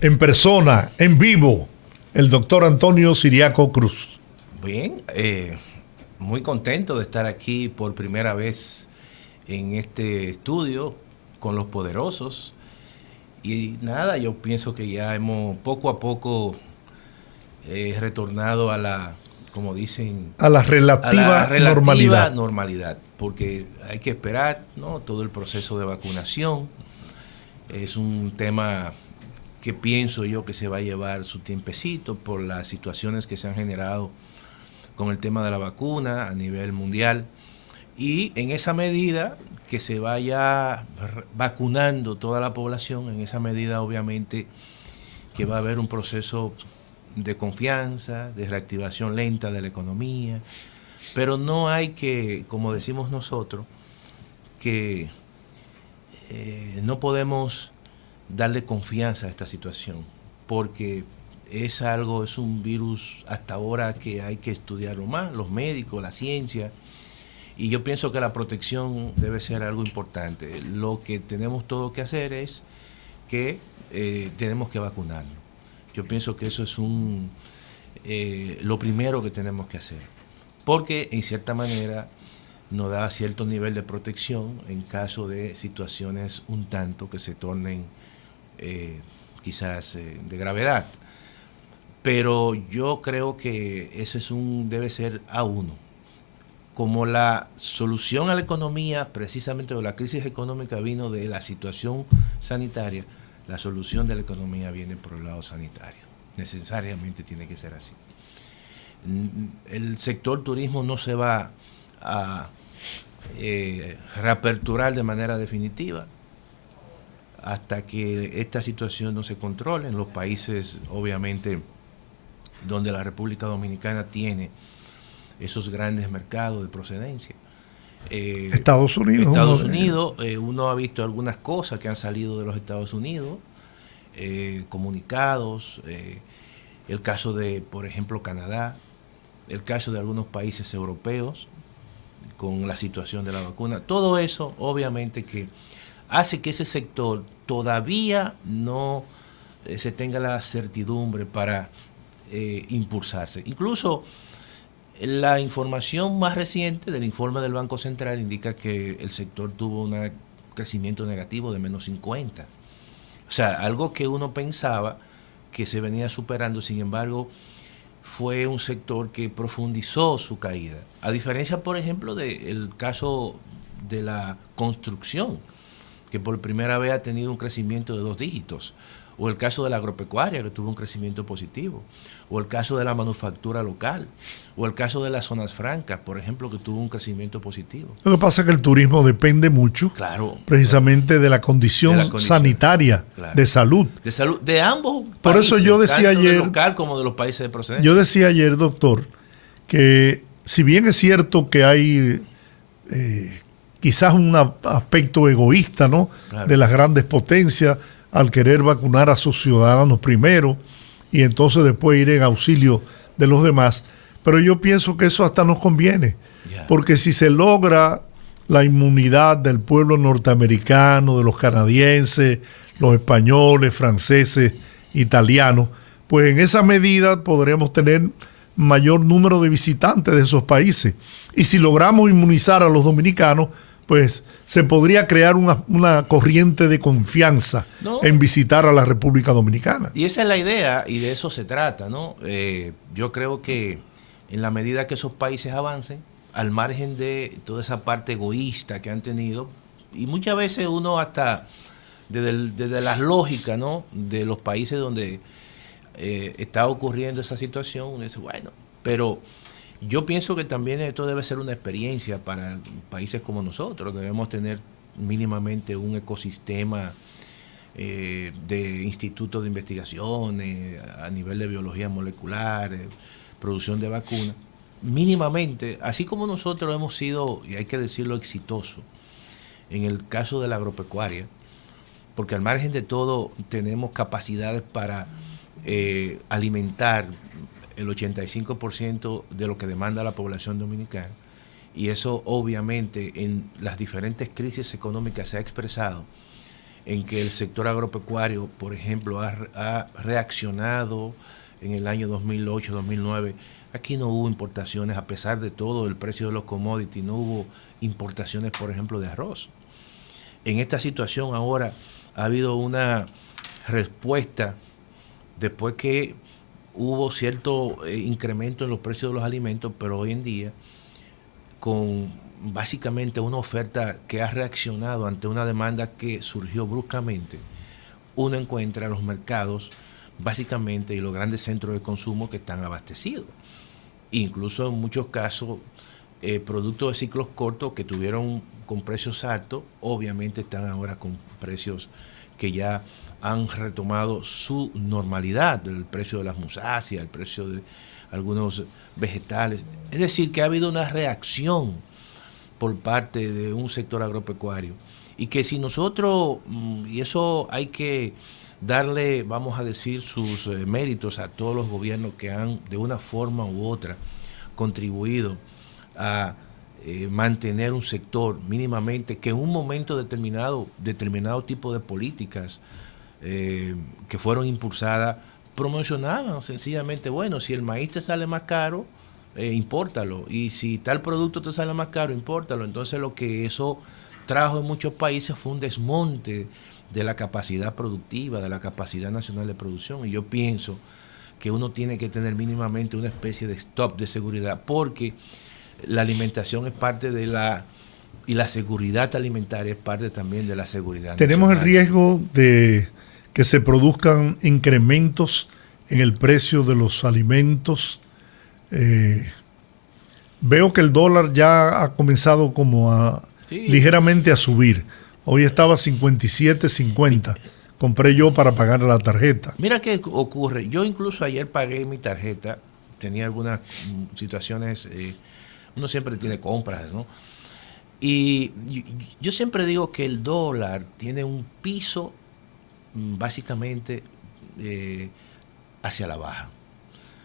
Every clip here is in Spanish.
en persona, en vivo, el doctor Antonio Siriaco Cruz. Bien, muy contento de estar aquí por primera vez en este estudio con los poderosos. Y nada, yo pienso que ya hemos poco a poco retornado a la, como dicen, A la a la relativa relativa normalidad. normalidad, porque hay que esperar, ¿no? Todo el proceso de vacunación. Es un tema que pienso yo que se va a llevar su tiempecito por las situaciones que se han generado con el tema de la vacuna a nivel mundial. Y en esa medida que se vaya vacunando toda la población, en esa medida obviamente que va a haber un proceso de confianza, de reactivación lenta de la economía, pero no hay que, como decimos nosotros, que no podemos darle confianza a esta situación, porque es algo, es un virus hasta ahora que hay que estudiarlo más, los médicos, la ciencia, y yo pienso que la protección debe ser algo importante. Lo que tenemos todo que hacer es que tenemos que vacunarnos. Yo pienso que eso es lo primero que tenemos que hacer, porque en cierta manera nos da cierto nivel de protección en caso de situaciones un tanto que se tornen quizás de gravedad. Pero yo creo que ese debe ser a uno. Como la solución a la economía, precisamente de la crisis económica vino de la situación sanitaria, la solución de la economía viene por el lado sanitario. Necesariamente tiene que ser así. El sector turismo no se va a reaperturar de manera definitiva hasta que esta situación no se controle en los países, obviamente, donde la República Dominicana tiene esos grandes mercados de procedencia. Estados Unidos. Estados Unidos, uno ha visto algunas cosas que han salido de los Estados Unidos, comunicados, el caso de, por ejemplo, Canadá, el caso de algunos países europeos con la situación de la vacuna. Todo eso, obviamente, que hace que ese sector todavía no se tenga la certidumbre para impulsarse. Incluso la información más reciente del informe del Banco Central indica que el sector tuvo un crecimiento negativo de menos 50. O sea, algo que uno pensaba que se venía superando, sin embargo, fue un sector que profundizó su caída. A diferencia, por ejemplo, del caso de la construcción, que por primera vez ha tenido un crecimiento de 2 dígitos, o el caso de la agropecuaria, que tuvo un crecimiento positivo, o el caso de la manufactura local, o el caso de las zonas francas, por ejemplo, que tuvo un crecimiento positivo. Lo que pasa es que el turismo depende mucho, claro, precisamente de la condición sanitaria, claro, de salud. De salud, de ambos países, por eso yo decía tanto ayer, del local como de los países de procedencia. Yo decía ayer, doctor, que si bien es cierto que hay quizás un aspecto egoísta, ¿no?, claro, de las grandes potencias al querer vacunar a sus ciudadanos primero y entonces después ir en auxilio de los demás, pero yo pienso que eso hasta nos conviene, porque si se logra la inmunidad del pueblo norteamericano, de los canadienses, los españoles, franceses, italianos, pues en esa medida podremos tener mayor número de visitantes de esos países. Y si logramos inmunizar a los dominicanos, pues se podría crear una corriente de confianza en visitar a la República Dominicana. Y esa es la idea, y de eso se trata, ¿no? Yo creo que en la medida que esos países avancen, al margen de toda esa parte egoísta que han tenido, y muchas veces uno hasta desde las lógicas, ¿no?, de los países donde está ocurriendo esa situación, uno dice, bueno, pero yo pienso que también esto debe ser una experiencia para países como nosotros. Debemos tener mínimamente un ecosistema de institutos de investigación a nivel de biología molecular, producción de vacunas, mínimamente, así como nosotros hemos sido, y hay que decirlo, exitosos en el caso de la agropecuaria, porque al margen de todo tenemos capacidades para alimentar el 85% de lo que demanda la población dominicana, y eso obviamente en las diferentes crisis económicas se ha expresado en que el sector agropecuario, por ejemplo, ha reaccionado en el año 2008-2009. Aquí no hubo importaciones, a pesar de todo el precio de los commodities, no hubo importaciones, por ejemplo, de arroz. En esta situación ahora ha habido una respuesta después que hubo cierto incremento en los precios de los alimentos, pero hoy en día, con básicamente una oferta que ha reaccionado ante una demanda que surgió bruscamente, uno encuentra los mercados básicamente y los grandes centros de consumo que están abastecidos. Incluso en muchos casos, productos de ciclos cortos que tuvieron con precios altos, obviamente están ahora con precios que ya han retomado su normalidad, el precio de las musáceas, el precio de algunos vegetales. Es decir, que ha habido una reacción por parte de un sector agropecuario y que si nosotros, y eso hay que darle, vamos a decir, sus méritos a todos los gobiernos que han de una forma u otra contribuido a mantener un sector mínimamente que en un momento determinado tipo de políticas que fueron impulsadas promocionaban sencillamente, bueno, si el maíz te sale más caro, impórtalo, y si tal producto te sale más caro, impórtalo. Entonces lo que eso trajo en muchos países fue un desmonte de la capacidad productiva, de la capacidad nacional de producción, y yo pienso que uno tiene que tener mínimamente una especie de stop de seguridad, porque la alimentación es parte de y la seguridad alimentaria es parte también de la seguridad Tenemos nacional. el riesgo de que se produzcan incrementos en el precio de los alimentos. Veo que el dólar ya ha comenzado como ligeramente a subir. Hoy estaba 57.50. Compré yo para pagar la tarjeta. Mira qué ocurre. Yo incluso ayer pagué mi tarjeta. Tenía algunas situaciones. Uno siempre tiene compras, ¿no? Y yo siempre digo que el dólar tiene un piso básicamente hacia la baja.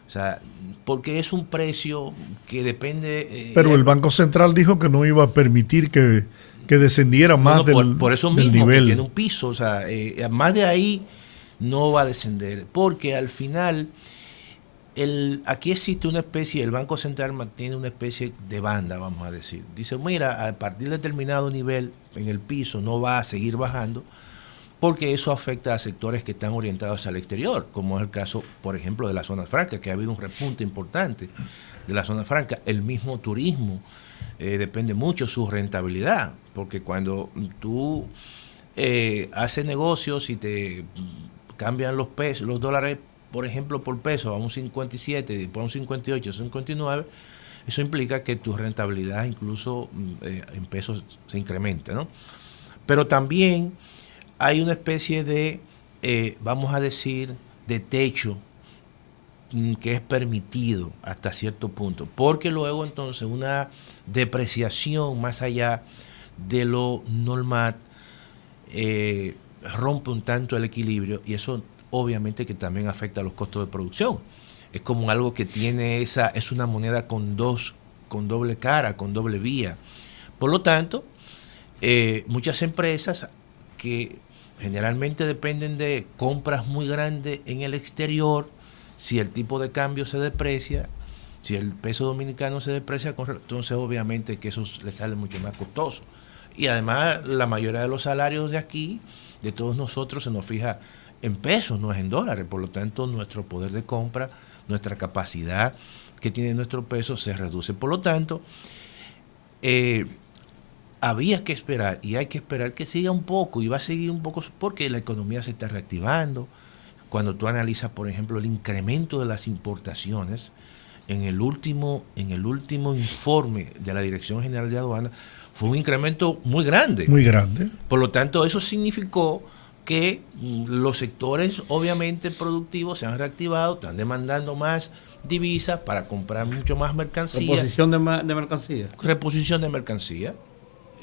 O sea, porque es un precio que depende... Pero el Banco Central dijo que no iba a permitir que descendiera más por eso del mismo, nivel. que tiene un piso. O sea, más de ahí no va a descender. Porque al final, aquí existe una especie, el Banco Central mantiene una especie de banda, vamos a decir. Dice, mira, a partir de determinado nivel en el piso no va a seguir bajando, porque eso afecta a sectores que están orientados al exterior, como es el caso, por ejemplo, de la zona franca, que ha habido un repunte importante de la zona franca. El mismo turismo depende mucho de su rentabilidad, porque cuando tú haces negocios y te cambian los pesos, los dólares, por ejemplo, por peso a un 57, después a un 58, 59, eso implica que tu rentabilidad incluso en pesos se incrementa, ¿no? Pero también hay una especie de, vamos a decir, de techo que es permitido hasta cierto punto, porque luego entonces una depreciación más allá de lo normal rompe un tanto el equilibrio, y eso obviamente que también afecta a los costos de producción. Es como algo que tiene es una moneda con doble cara, con doble vía. Por lo tanto, muchas empresas que generalmente dependen de compras muy grandes en el exterior, si el tipo de cambio se deprecia, si el peso dominicano se deprecia, entonces obviamente que eso le sale mucho más costoso. Y además la mayoría de los salarios de aquí, de todos nosotros, se nos fija en pesos, no es en dólares. Por lo tanto, nuestro poder de compra, nuestra capacidad que tiene nuestro peso se reduce. Por lo tanto, había que esperar, y hay que esperar que siga un poco, y va a seguir un poco porque la economía se está reactivando. Cuando tú analizas, por ejemplo, el incremento de las importaciones, en el último informe de la Dirección General de Aduanas, fue un incremento muy grande. Muy grande. Por lo tanto, eso significó que los sectores, obviamente, productivos se han reactivado, están demandando más divisas para comprar mucho más mercancía. Reposición de mercancía. Reposición de mercancía.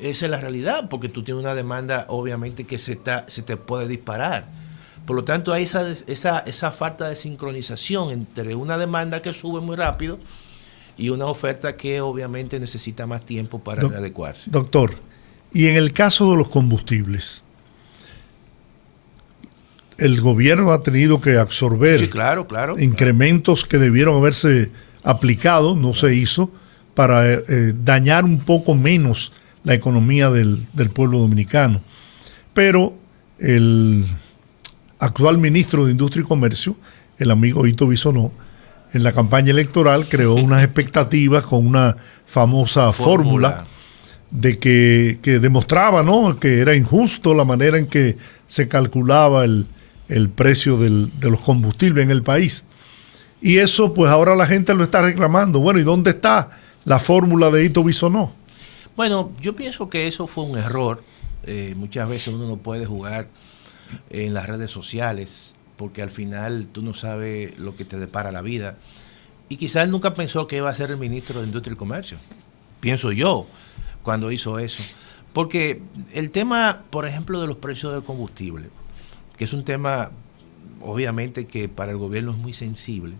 Esa es la realidad, porque tú tienes una demanda, obviamente, que se te puede disparar. Por lo tanto, hay esa falta de sincronización entre una demanda que sube muy rápido y una oferta que obviamente necesita más tiempo para readecuarse. Doctor, y en el caso de los combustibles, el gobierno ha tenido que absorber Sí, claro, claro. incrementos que debieron haberse aplicado, no se hizo, para dañar un poco menos la economía del pueblo dominicano. Pero el actual ministro de Industria y Comercio, el amigo Ito Bisonó, en la campaña electoral creó unas expectativas con una famosa fórmula de que demostraba, ¿no?, que era injusto la manera en que se calculaba el precio de los combustibles en el país. Y eso, pues ahora la gente lo está reclamando. Bueno, ¿y dónde está la fórmula de Ito Bisonó? Bueno, yo pienso que eso fue un error. Muchas veces uno no puede jugar en las redes sociales porque al final tú no sabes lo que te depara la vida. Y quizás él nunca pensó que iba a ser el ministro de Industria y Comercio. Pienso yo, cuando hizo eso. Porque el tema, por ejemplo, de los precios del combustible, que es un tema, obviamente, que para el gobierno es muy sensible,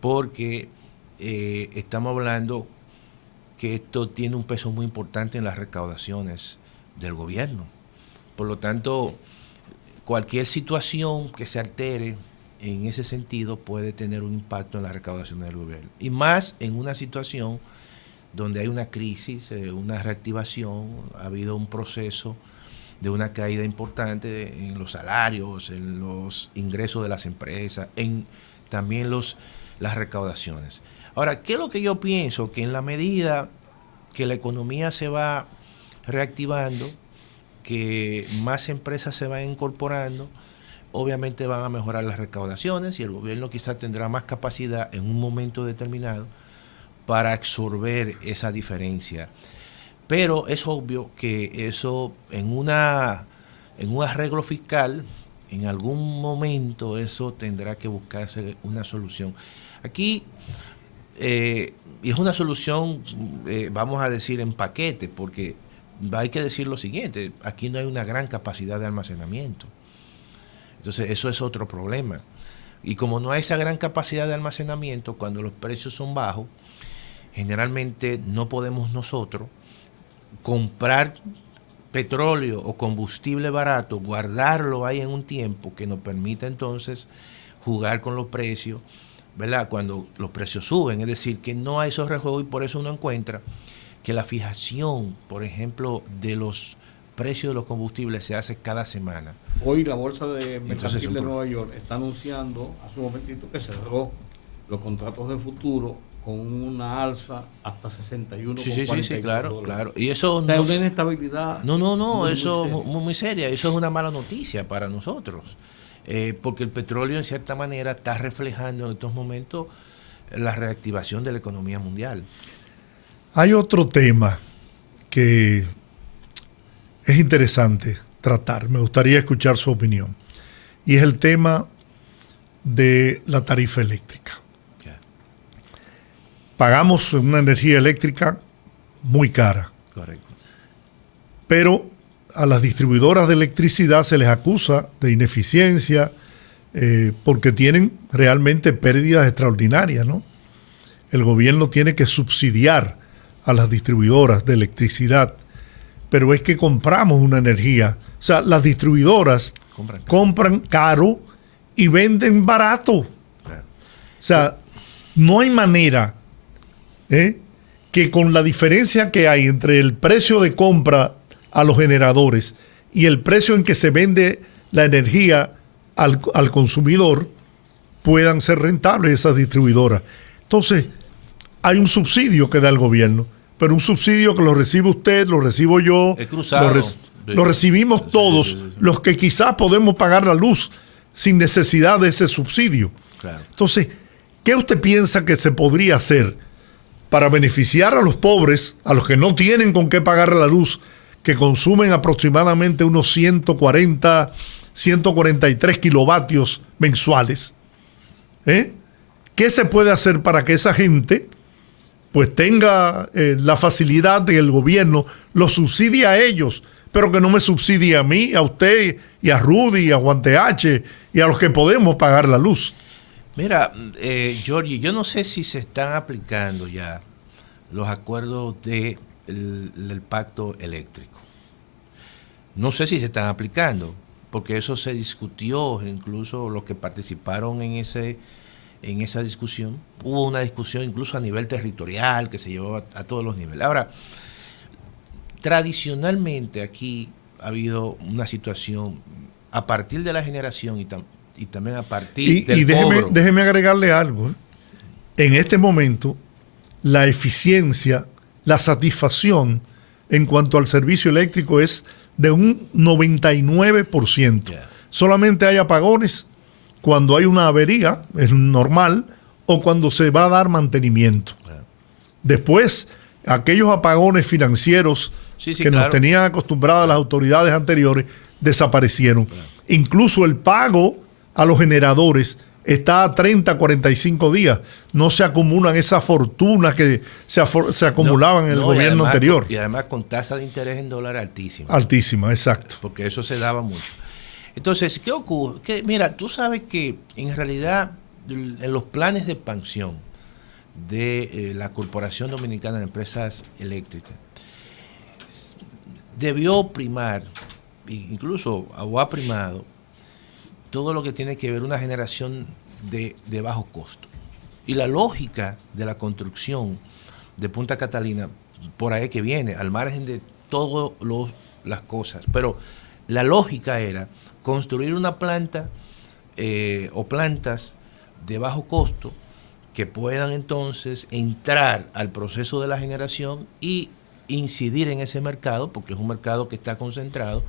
porque estamos hablando que esto tiene un peso muy importante en las recaudaciones del gobierno. Por lo tanto, cualquier situación que se altere en ese sentido puede tener un impacto en la recaudación del gobierno. Y más en una situación donde hay una crisis, una reactivación, ha habido un proceso de una caída importante en los salarios, en los ingresos de las empresas, en también las recaudaciones. Ahora, ¿qué es lo que yo pienso? Que en la medida que la economía se va reactivando, que más empresas se van incorporando, obviamente van a mejorar las recaudaciones y el gobierno quizás tendrá más capacidad en un momento determinado para absorber esa diferencia. Pero es obvio que eso en un arreglo fiscal, en algún momento eso tendrá que buscarse una solución. Aquí, y es una solución, vamos a decir, en paquete, porque hay que decir lo siguiente, aquí no hay una gran capacidad de almacenamiento. Entonces, eso es otro problema. Y como no hay esa gran capacidad de almacenamiento, cuando los precios son bajos, generalmente no podemos nosotros comprar petróleo o combustible barato, guardarlo ahí en un tiempo que nos permita entonces jugar con los precios, ¿verdad?, cuando los precios suben. Es decir, que no hay esos rejuegos y por eso uno encuentra que la fijación, por ejemplo, de los precios de los combustibles se hace cada semana. Hoy la Bolsa de Mercantil de Nueva York está anunciando hace un momentito que cerró los contratos de futuro con una alza hasta 61. Sí, claro. Y eso no, una inestabilidad. No, eso es muy seria. Eso es una mala noticia para nosotros. Porque el petróleo, en cierta manera, está reflejando en estos momentos la reactivación de la economía mundial. Hay otro tema que es interesante tratar. Me gustaría escuchar su opinión. Y es el tema de la tarifa eléctrica. Pagamos una energía eléctrica muy cara. Correcto. Pero a las distribuidoras de electricidad se les acusa de ineficiencia porque tienen realmente pérdidas extraordinarias, ¿no? El gobierno tiene que subsidiar a las distribuidoras de electricidad, pero es que compramos una energía. O sea, las distribuidoras compran caro y venden barato. Claro. O sea, no hay manera que con la diferencia que hay entre el precio de compra a los generadores y el precio en que se vende la energía al consumidor, puedan ser rentables esas distribuidoras. Entonces, hay un subsidio que da el gobierno, pero un subsidio que lo recibe usted, lo recibo yo, lo recibimos todos, los que quizás podemos pagar la luz sin necesidad de ese subsidio. Claro. Entonces, ¿qué usted piensa que se podría hacer para beneficiar a los pobres, a los que no tienen con qué pagar la luz, que consumen aproximadamente unos 140, 143 kilovatios mensuales? ¿Qué se puede hacer para que esa gente pues tenga la facilidad de que el gobierno los subsidie a ellos, pero que no me subsidie a mí, a usted y a Rudy, a Juan TH y a los que podemos pagar la luz? Mira, Giorgi, yo no sé si se están aplicando ya los acuerdos del pacto eléctrico. No sé si se están aplicando. porque eso se discutió, incluso los que participaron en esa discusión. Hubo una discusión incluso a nivel territorial que se llevó a todos los niveles. Ahora, tradicionalmente aquí ha habido una situación a partir de la generación y también a partir del cobro. Déjeme agregarle algo. En este momento, la eficiencia, la satisfacción en cuanto al servicio eléctrico es de un 99%. Yeah. Solamente hay apagones cuando hay una avería, es normal, o cuando se va a dar mantenimiento. Yeah. Después, aquellos apagones financieros que nos tenían acostumbradas las autoridades anteriores desaparecieron. Yeah. Incluso el pago a los generadores está a 30, 45 días. No se acumulan esas fortunas que se acumulaban en el gobierno anterior. Y además con tasa de interés en dólar altísima. Altísima, exacto. Porque eso se daba mucho. Entonces, ¿qué ocurre? Mira, tú sabes que en realidad en los planes de expansión de la Corporación Dominicana de Empresas Eléctricas debió primar, incluso ha primado, todo lo que tiene que ver una generación de bajo costo. Y la lógica de la construcción de Punta Catalina, por ahí que viene, al margen de todas las cosas. Pero la lógica era construir una planta o plantas de bajo costo que puedan entonces entrar al proceso de la generación y incidir en ese mercado, porque es un mercado que está concentrado,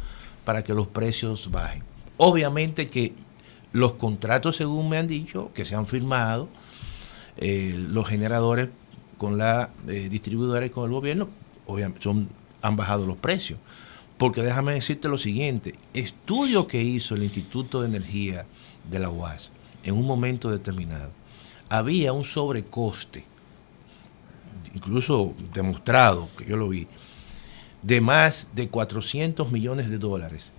para que los precios bajen. Obviamente que los contratos, según me han dicho, que se han firmado, los generadores con la distribuidora y con el gobierno, obviamente han bajado los precios. Porque déjame decirte lo siguiente, estudio que hizo el Instituto de Energía de la UAS en un momento determinado, había un sobrecoste, incluso demostrado, que yo lo vi, de más de 400 millones de dólares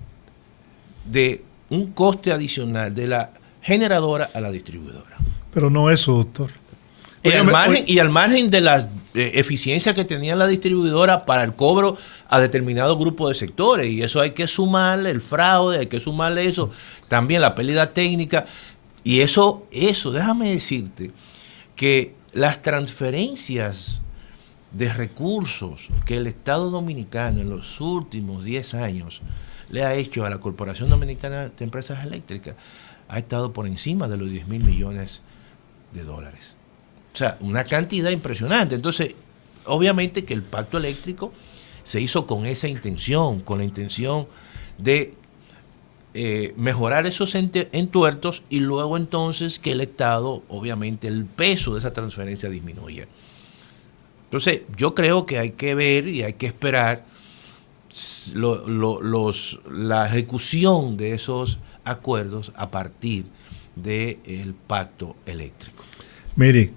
de un coste adicional de la generadora a la distribuidora. Pero no eso, doctor. Y al margen de la eficiencia que tenía la distribuidora para el cobro a determinado grupo de sectores. Y eso hay que sumarle el fraude, hay que sumarle eso, también la pérdida técnica. Y eso, déjame decirte que las transferencias de recursos que el Estado Dominicano en los últimos 10 años le ha hecho a la Corporación Dominicana de Empresas Eléctricas ha estado por encima de los 10,000 millones de dólares. O sea, una cantidad impresionante. Entonces, obviamente que el pacto eléctrico se hizo con esa intención, con la intención de mejorar esos entuertos y luego entonces que el Estado, obviamente, el peso de esa transferencia disminuya. Entonces, yo creo que hay que ver y hay que esperar la ejecución de esos acuerdos a partir del pacto eléctrico. Mire,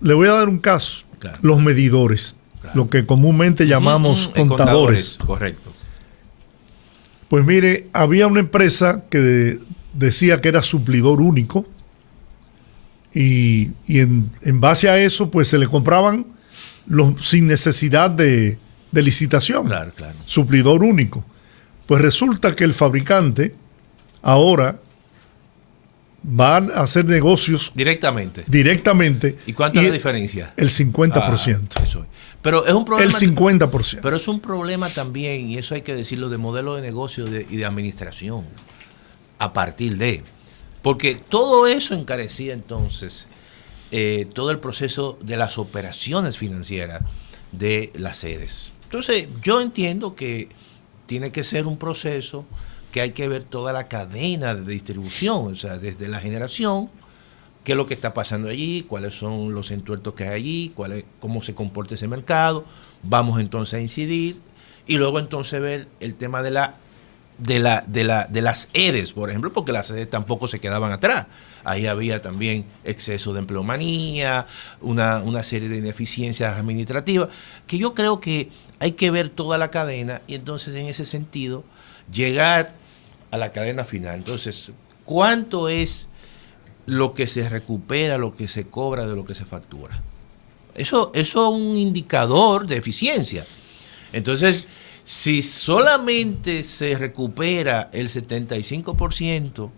le voy a dar un caso. Claro. Los medidores, claro, lo que comúnmente llamamos contadores. Correcto. Pues mire, había una empresa que decía que era suplidor único y en base a eso pues se le compraban sin necesidad de licitación. Claro, claro. Suplidor único. Pues resulta que el fabricante ahora va a hacer negocios directamente. ¿Y cuánto es la diferencia? El 50%. Eso es. Pero es un problema. El 50%. Pero es un problema también, y eso hay que decirlo, de modelo de negocio y de administración. A partir de. Porque todo eso encarecía entonces todo el proceso de las operaciones financieras de las sedes. Entonces, yo entiendo que tiene que ser un proceso que hay que ver toda la cadena de distribución, o sea, desde la generación, qué es lo que está pasando allí, cuáles son los entuertos que hay allí, cómo se comporta ese mercado, vamos entonces a incidir, y luego entonces ver el tema de las EDES, por ejemplo, porque las EDES tampoco se quedaban atrás. Ahí había también exceso de empleomanía, una serie de ineficiencias administrativas, que yo creo que hay que ver toda la cadena y entonces en ese sentido llegar a la cadena final. Entonces, ¿cuánto es lo que se recupera, lo que se cobra de lo que se factura? Eso es un indicador de eficiencia. Entonces, Si solamente se recupera el 75%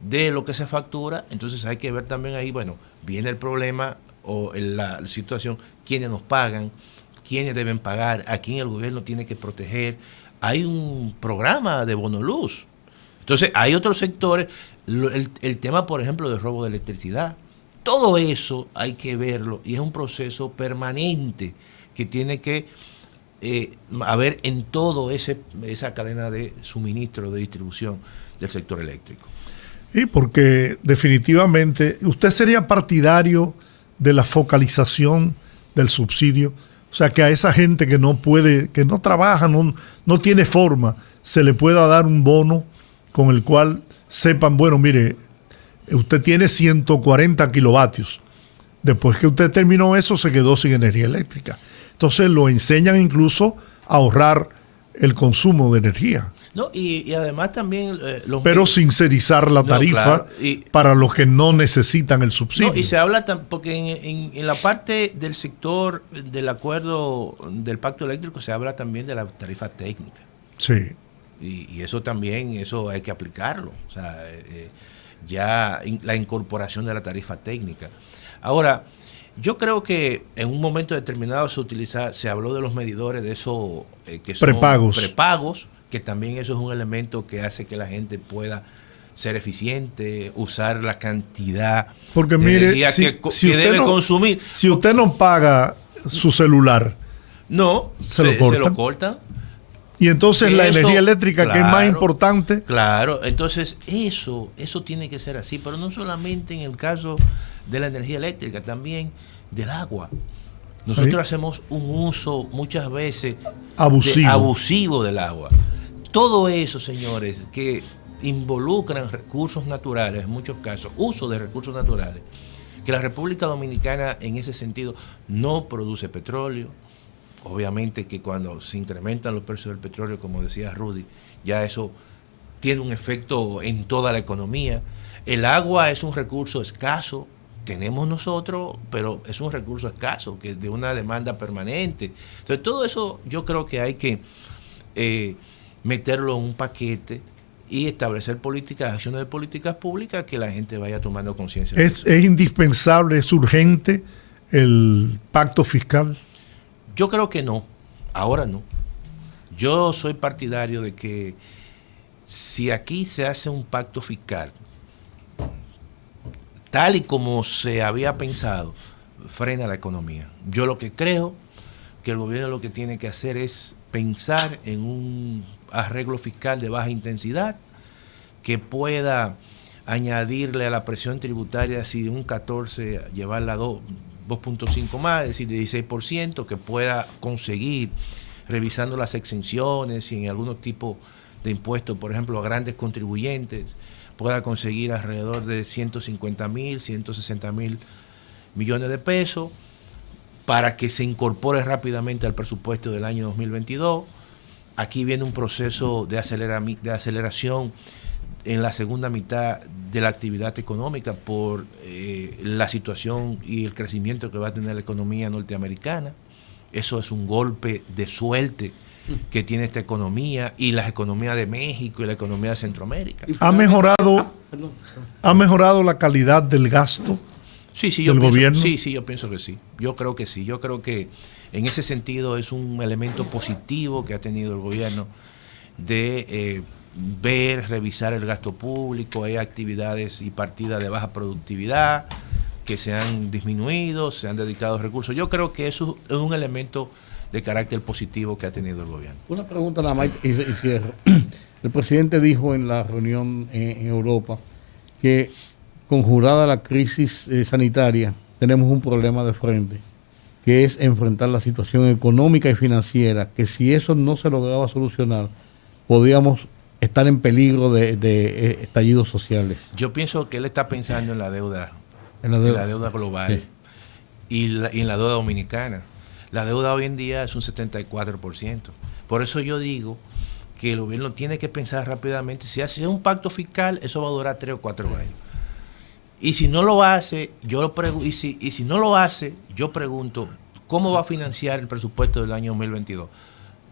de lo que se factura, entonces hay que ver también ahí, bueno, viene el problema o la situación, quiénes nos pagan, quiénes deben pagar, a quién el gobierno tiene que proteger. Hay un programa de bono luz. Entonces hay otros sectores, el tema, por ejemplo, del robo de electricidad. Todo eso hay que verlo y es un proceso permanente que tiene que haber en todo esa cadena de suministro, de distribución del sector eléctrico. Y porque definitivamente usted sería partidario de la focalización del subsidio, o sea, que a esa gente que no puede, que no trabaja, no tiene forma, se le pueda dar un bono con el cual sepan, bueno, mire, usted tiene 140 kilovatios. Después que usted terminó eso, se quedó sin energía eléctrica. Entonces lo enseñan incluso a ahorrar el consumo de energía. No, y además también... pero sincerizar la tarifa, claro, para los que no necesitan el subsidio. No, y se habla, porque en la parte del sector del acuerdo del pacto eléctrico se habla también de la tarifa técnica. Sí. Y eso también, eso hay que aplicarlo. O sea, ya la incorporación de la tarifa técnica. Ahora, yo creo que en un momento determinado se habló de los medidores de esos que son prepagos, que también eso es un elemento que hace que la gente pueda ser eficiente, usar la cantidad de energía que debe consumir. Si usted no paga su celular, se lo cortan. Y entonces la energía eléctrica, claro, que es más importante. Claro, entonces eso tiene que ser así, pero no solamente en el caso de la energía eléctrica, también del agua. Nosotros hacemos un uso muchas veces abusivo del agua. Todo eso, señores, que involucran recursos naturales, en muchos casos, uso de recursos naturales, que la República Dominicana en ese sentido no produce petróleo. Obviamente que cuando se incrementan los precios del petróleo, como decía Rudy, ya eso tiene un efecto en toda la economía. El agua es un recurso escaso, tenemos nosotros, pero es un recurso escaso, que es de una demanda permanente. Entonces todo eso yo creo que hay que meterlo en un paquete y establecer acciones de políticas públicas que la gente vaya tomando conciencia. ¿Es indispensable, es urgente el pacto fiscal? Yo creo que no, ahora no. Yo soy partidario de que si aquí se hace un pacto fiscal, tal y como se había pensado, frena la economía. Yo lo que creo que el gobierno lo que tiene que hacer es pensar en un arreglo fiscal de baja intensidad que pueda añadirle a la presión tributaria, si de un 14 llevarla a 2.5 más, es decir, de 16%, que pueda conseguir, revisando las exenciones y en algunos tipos de impuestos, por ejemplo, a grandes contribuyentes, pueda conseguir alrededor de 150.000, 160.000 millones de pesos para que se incorpore rápidamente al presupuesto del año 2022. Aquí viene un proceso de aceleración en la segunda mitad de la actividad económica por la situación y el crecimiento que va a tener la economía norteamericana. Eso es un golpe de suerte que tiene esta economía y las economías de México y la economía de Centroamérica. ¿Ha mejorado la calidad del gasto del gobierno? Sí, yo pienso que sí. Yo creo que sí. Yo creo que en ese sentido es un elemento positivo que ha tenido el gobierno de revisar el gasto público. Hay actividades y partidas de baja productividad que se han disminuido, se han dedicado recursos. Yo creo que eso es un elemento de carácter positivo que ha tenido el gobierno. Una pregunta nada más y cierro. El presidente dijo en la reunión en Europa que conjurada la crisis sanitaria tenemos un problema de frente, que es enfrentar la situación económica y financiera, que si eso no se lograba solucionar, podíamos estar en peligro de estallidos sociales. Yo pienso que él está pensando en la deuda, en la deuda global, sí, y en la deuda dominicana. La deuda hoy en día es un 74%. Por eso yo digo que el gobierno tiene que pensar rápidamente. Si hace un pacto fiscal, eso va a durar 3 o 4 años. Y si no lo hace, yo pregunto, ¿cómo va a financiar el presupuesto del año 2022?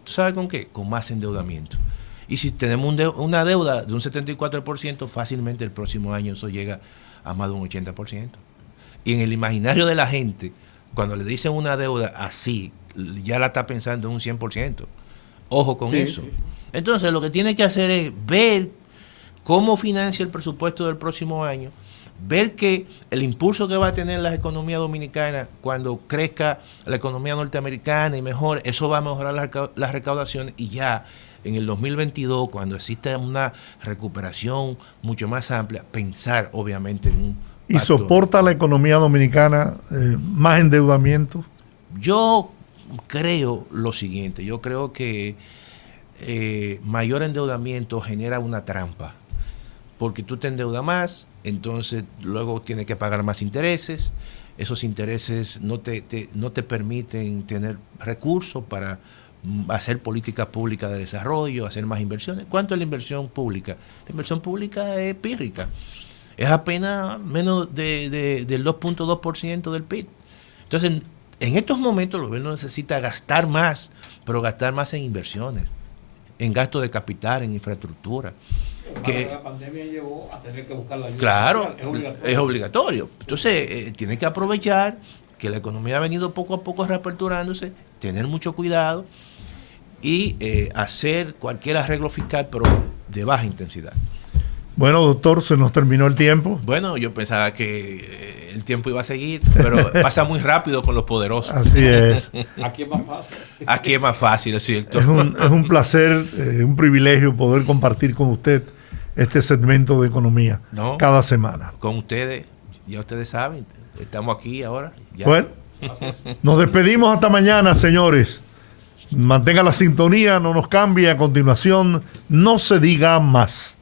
¿Tú sabes con qué? Con más endeudamiento. Y si tenemos una deuda de un 74%, fácilmente el próximo año eso llega a más de un 80%. Y en el imaginario de la gente, cuando le dicen una deuda así, ya la está pensando en un 100%. Ojo con eso. Entonces, lo que tiene que hacer es ver cómo financia el presupuesto del próximo año, ver que el impulso que va a tener la economía dominicana cuando crezca la economía norteamericana y mejor, eso va a mejorar las recaudaciones, y ya en el 2022, cuando exista una recuperación mucho más amplia, pensar obviamente en un pacto. ¿Y soporta la economía dominicana más endeudamiento? Yo creo lo siguiente, yo creo que mayor endeudamiento genera una trampa, porque tú te endeudas más, entonces luego tienes que pagar más intereses, esos intereses no te permiten tener recursos para hacer políticas públicas de desarrollo, hacer más inversiones. ¿Cuánto es la inversión pública? La inversión pública es pírrica, es apenas menos del 2.2% del PIB. Entonces, en estos momentos el gobierno necesita gastar más, pero gastar más en inversiones, en gasto de capital, en infraestructura. Que la pandemia llevó a tener que buscar la ayuda. Claro, social, es obligatorio. Entonces, tiene que aprovechar que la economía ha venido poco a poco reaperturándose, tener mucho cuidado y hacer cualquier arreglo fiscal, pero de baja intensidad. Bueno, doctor, se nos terminó el tiempo. Bueno, yo pensaba que el tiempo iba a seguir, pero pasa muy rápido con los poderosos. Así es. Aquí es más fácil. Aquí es más fácil, es cierto. Es un placer, un privilegio poder compartir con usted este segmento de economía cada semana. Con ustedes, ya ustedes saben, estamos aquí ahora. Ya. Bueno, nos despedimos hasta mañana, señores. Mantenga la sintonía, no nos cambie. A continuación, no se diga más.